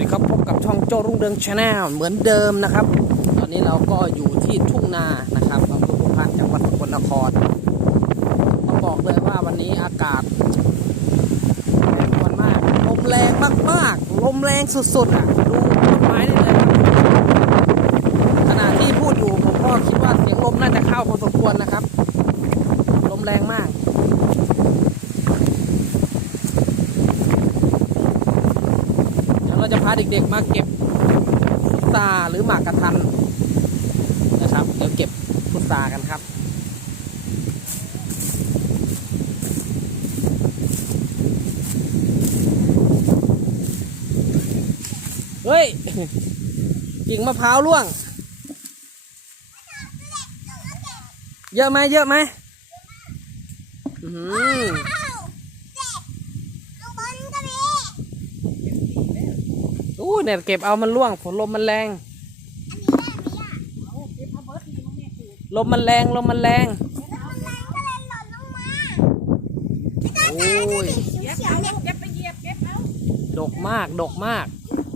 ดีครับพบกับช่องโจรุ่งเรืองชาแนลเหมือนเดิมนะครับ ตอนนี้เราก็อยู่ที่ทุ่งนานะครับอำเภอภูพานจังหวัดสกลนครต้องบอกเลยว่าวันนี้อากาศแรงวนมากลมแรงมากๆลมแรงสุดๆอะดูต้นไม้ได้เลยขณะที่พูดอยู่ผมก็คิดว่าเสียงลมน่าจะเข้าพอสมควรนะครับ ลมแรงมาก เดี๋ยวเราจะพาเด็กๆมาเก็บพุทราหรือหมากกระทันนะครับ เดี๋ยวเก็บพุทรากันครับเฮ้ยกิ่งมะพร้าวร่วง เยอะไหมเยอะไหมอือ ออู้เนี่ยเก็บเอามันร่วงฝนลมมันแรง ลมมันแรงลมมันแรงโอ้ยเก็บเอาเก็บไปเหยียบเก็บเอาดกมากดกมาก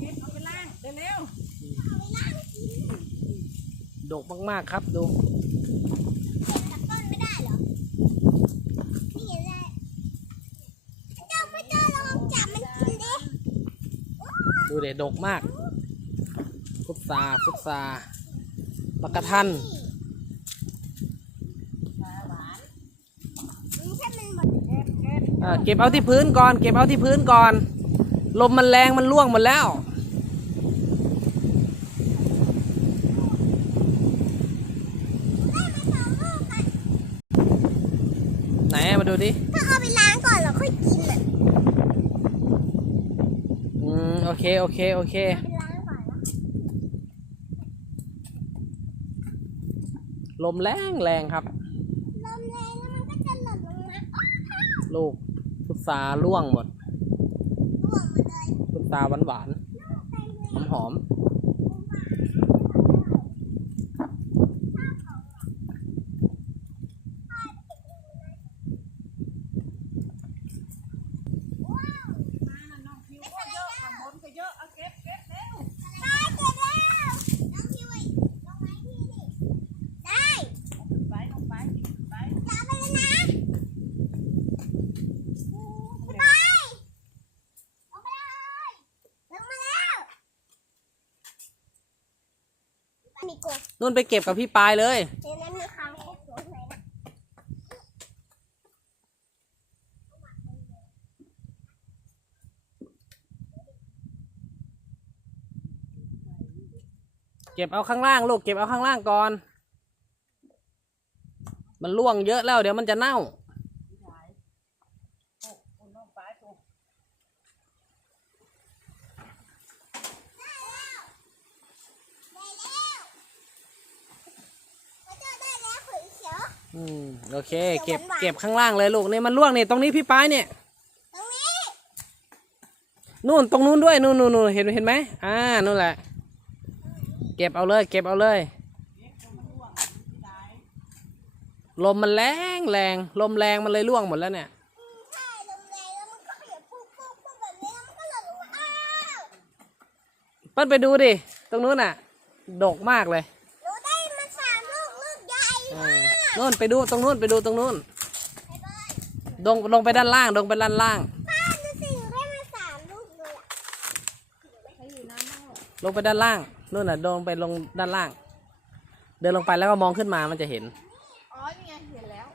เก็บเอาไปล่างเร็วดกมากๆครับดู ดูเด็ดกมาก พุทราพุทราปากระทันเก็บเอาที่พื้นก่อน เก็บเอาที่พื้นก่อน ลมมันแรงมันร่วงหมดแล้ว ไหนมาดูดิถ้าเอาไปล้างก่อนแล้วค่อยกินอะ อืม โอ เคโอเคโอเคไปล้างก่อนแล้วลมแรงแรงครับ ลมแรงแล้วมันก็จะหล่นลงมาลูกพุทราร่วงหมดร่วงมาเลยพุทราหวานหวานหอมหอมๆ ๆมาน่ะน้องคิวก็เยอะข้างบนก็เยอะเอาเก็บเก็บเร็ว ได้เก็บแล้วน้องพี่ไว้ลงไม้พี่นี่ได้ ไปลงไปไป จะเอาไปแล้วนะไปลงไปเลยลงมาแล้ว มีกบนุ่นไปเก็บกับพี่ปายเลย เดี๋ยวนั้นมีคางคกอยู่ไหนนะเก็บเอาข้างล่างลูกเก็บเอาข้างล่างก่อน มันร่วงเยอะแล้วเดี๋ยวมันจะเน่า คุณลงไปถูก ได้แล้วเขาเจอได้แล้วเผยเขียว อืมโอเค เก็บเก็บข้างล่างเลยลูกนี่มันร่วงเนี่ยตรงนี้พี่ป้ายเนี่ยตรงนี้นู่นตรงนู้นด้วยนู่นนู่นนู่นเห็นเห็นไหมอ่านู่นแหละ เก็บเอาเลย เก็บเอาเลย ลมมันแรงแรงลมแรงมันเลยร่วงหมดแล้วเนี่ยใช่ลมแรงแล้วมันก็ขยับพุ่งพุ่งพุ่งแบบนี้แล้วมันก็หล่นลงมาอ้าวปิ้ลไปดูดิตรงนู้นน่ะ ดกมากเลย หนูได้มาสามลูกลูกใหญ่ เอ มา อกนู่นไปดูตรงนู้นไปดูตรงนู้นไปบ้านลงลงไปด้านล่างลงไปด้านล่างบ้านดูสิหนูได้มาสามลูกเลยอะใครอยู่น้ำมั่งหรอลงไปด้านล่างนู่นน่ะลงไปลงด้านล่าง เดินลงไปแล้วก็มองขึ้นมามันจะเห็น อ๋อนี่ไงเห็นแล้ว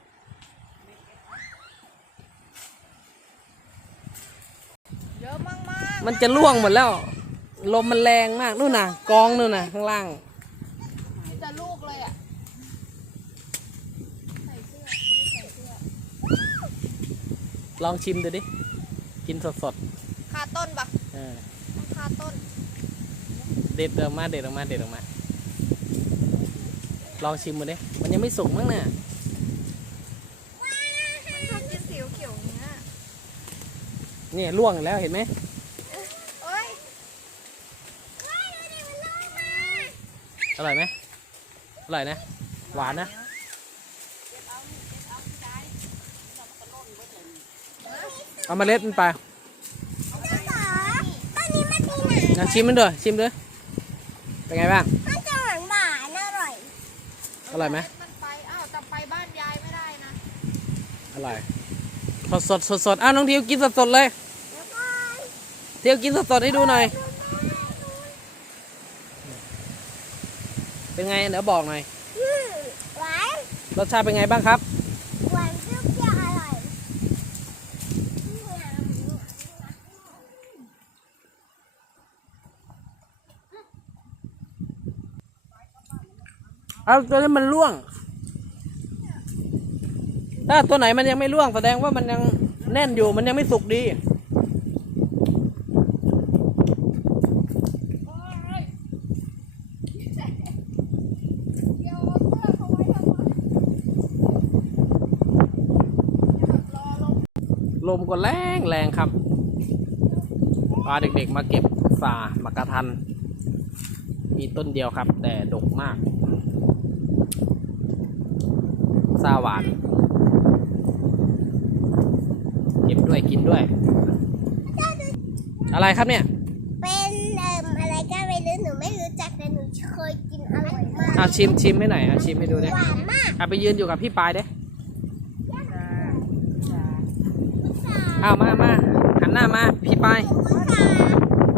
เยอะมากมากมันจะล่วงหมดแล้ว ลมมันแรงมากนู่นน่ะ กองนู่นน่ะข้างล่าง มีแต่ลูกเลยอะใส่เสื้อยืดใส่เสื้อ ลองชิมดูดิ กินสดคาต้นปะๆเออคาต้น เด็ดออกมาเด็ดออกมาเด็ดออกมา ลองชิมดูดิ มันยังไม่สุกมั้งน่ะชอบกินสีเขียวๆอย่างเงี้ยเนี่ยล่วงแล้วเห็นไหมเอ้ยว้ายดูดิมันลอยมาอร่อยไหมอร่อยนะ หวานนะ เอาเมล็ดมันไปเจ้าสาวตอนนี้มันมีหนามนะชิมมันด้วยชิมด้วยเป็นไงบ้างมันจะหวานหวานอร่อยอร่อยไหมมันไปอ้าวแต่ไปบ้านยายไม่ได้นะอร่อยสดสดสดสดอ้าวน้องทิวกินสดสดเลยแล้วก็เที่ยวกินสดสดให้ดูหน่อยเป็นไงเดี๋ยวบอกหน่อยอืมหวานรสชาติเป็นไงบ้างครับ หวานเปรี้ยวๆอร่อย เอาตัวนี้มันร่วง ถ้าตัวไหนมันยังไม่ร่วงแสดงว่ามันยังแน่นอยู่มันยังไม่สุกดีลมก็แรงแรงครับพาเด็กๆมาเก็บสามักกะทัน มีต้นเดียวครับ แต่ดกมาก ซาหวาน เก็บด้วยกินด้วย อะไรครับเนี่ย เป็นเอ่มอะไรก็ไม่รู้หนูไม่รู้จักแต่หนูเคยกินอร่อยมากเอาชิมชิมให้หน่อยเอาชิมให้ดูดิหวานมากเอาไปยืนอยู่กับพี่ปายเด้เอามามาหันหน้ามา พี่ปาย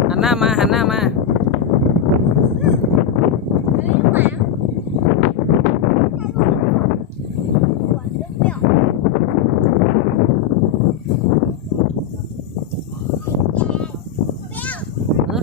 หันหน้ามาหันหน้ามา อันนี้หวานหวานเปรี้ยวเปรี้ยว หือ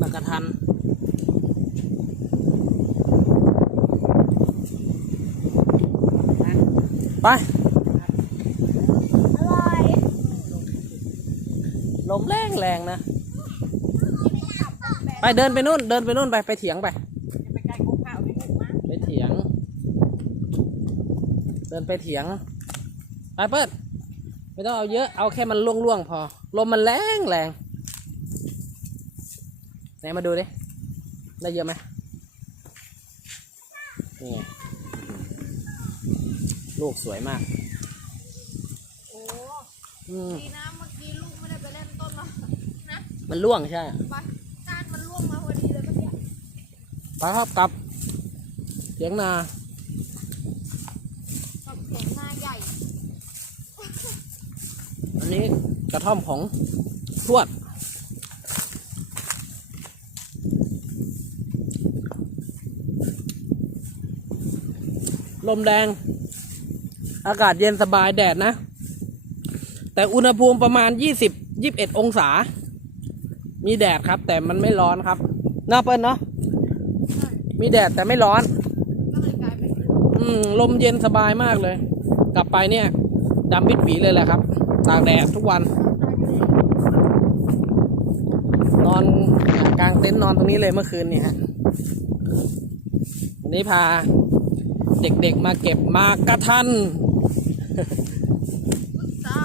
บั กกะทัน ไป อร่อยลมแรงแรงนะ ไปเดินไปนู่น เดินไปนู่นไป ไปเถียงไป ไปไกลคุกข้าวไปลูกมาไปเถียง เดินไปเถียง ไปเปิด ไม่ต้องเอาเยอะ เอาแค่มันล่วงๆพอ ลมมันแรงแรง ไหนมาดูดิ ได้เยอะไหมนี่ไงลูกสวยมาก โอ้อืมดีนะเมื่อกี้ลูกไม่ได้ไปเล่นต้นหรอกนะมันล่วงใช่ ไปก้านมันร่วงมาพอดีเลยเมื่อกี้ไปครับกลับเถียงนา กับแขนหน้าใหญ่ อันนี้กระท่อมของทวด มแดง อากาศเย็นสบายแดดนะ แต่อุณหภูมิประมาณยี่สิบยี่บเอ็ดองศา มีแดดครับ แต่มันไม่ร้อนครับน่าเปิ้ลเนาะมีแดดแต่ไม่ร้อนลยกลายเป็นอืม ลมเย็นสบายมากเลย กลับไปเนี่ยดำปิดปีเลยแหละครับ ตากแดดทุกวัน นอนกลางเต็นท์นอนตรงนี้เลยเมื่อคืนเนี่ยฮะวันนี้พา เด็กๆมาเก็บหมากกระทันพุทรา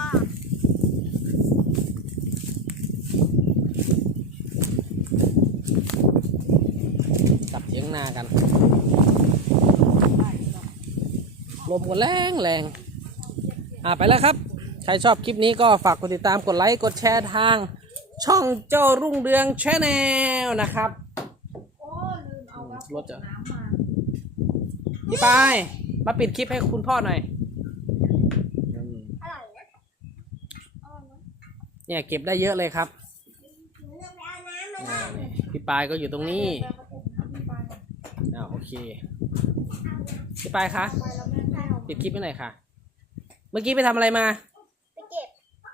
กลับเถียงนากัน ลมก็แรงแรงอ่าไปแล้วครับ ใครชอบคลิปนี้ก็ฝากกดติดตามกดไลค์กดแชร์ทาง ช่องเจ้ารุ่งเรืองชแนลนะครับโอ้ลืมเอาแล้วรถจะน้ำมา พี่ปายมาปิดคลิปให้คุณพ่อหน่อยอืมอร่อยนะอร่อยนะเนี่ยเก็บได้เยอะเลยครับ หนูจะไปเอาน้ำมาอ่าแล้วนี่พี่ปายก็อยู่ตรงนี้เดินมาปลุกน้ำพี่ปานหน่อยอ่าโอเค พี่ปายคะไปแล้วแม่ให้เอาปิดคลิปให้หน่อยค่ะ เมื่อกี้ไปทำอะไรมา ไปเก็บ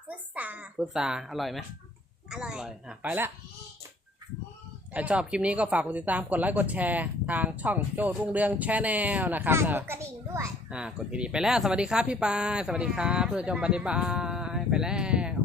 พุทราพุทราอร่อยไหมอร่อยอร่อย อะ ไปแล้ว ใครชอบคลิปนี้ก็ฝากกดติดตามกดไลค์กดแชร์ทางช่องโจ้รุ่งเรืองชแนลนะครับใส่นะกระดิ่งด้วย อ่ากดกระดิ่งไปแล้ว สวัสดีครับพี่ปาย สวัสดีครับเพื่อนจอมบันบาย ไปแล้ว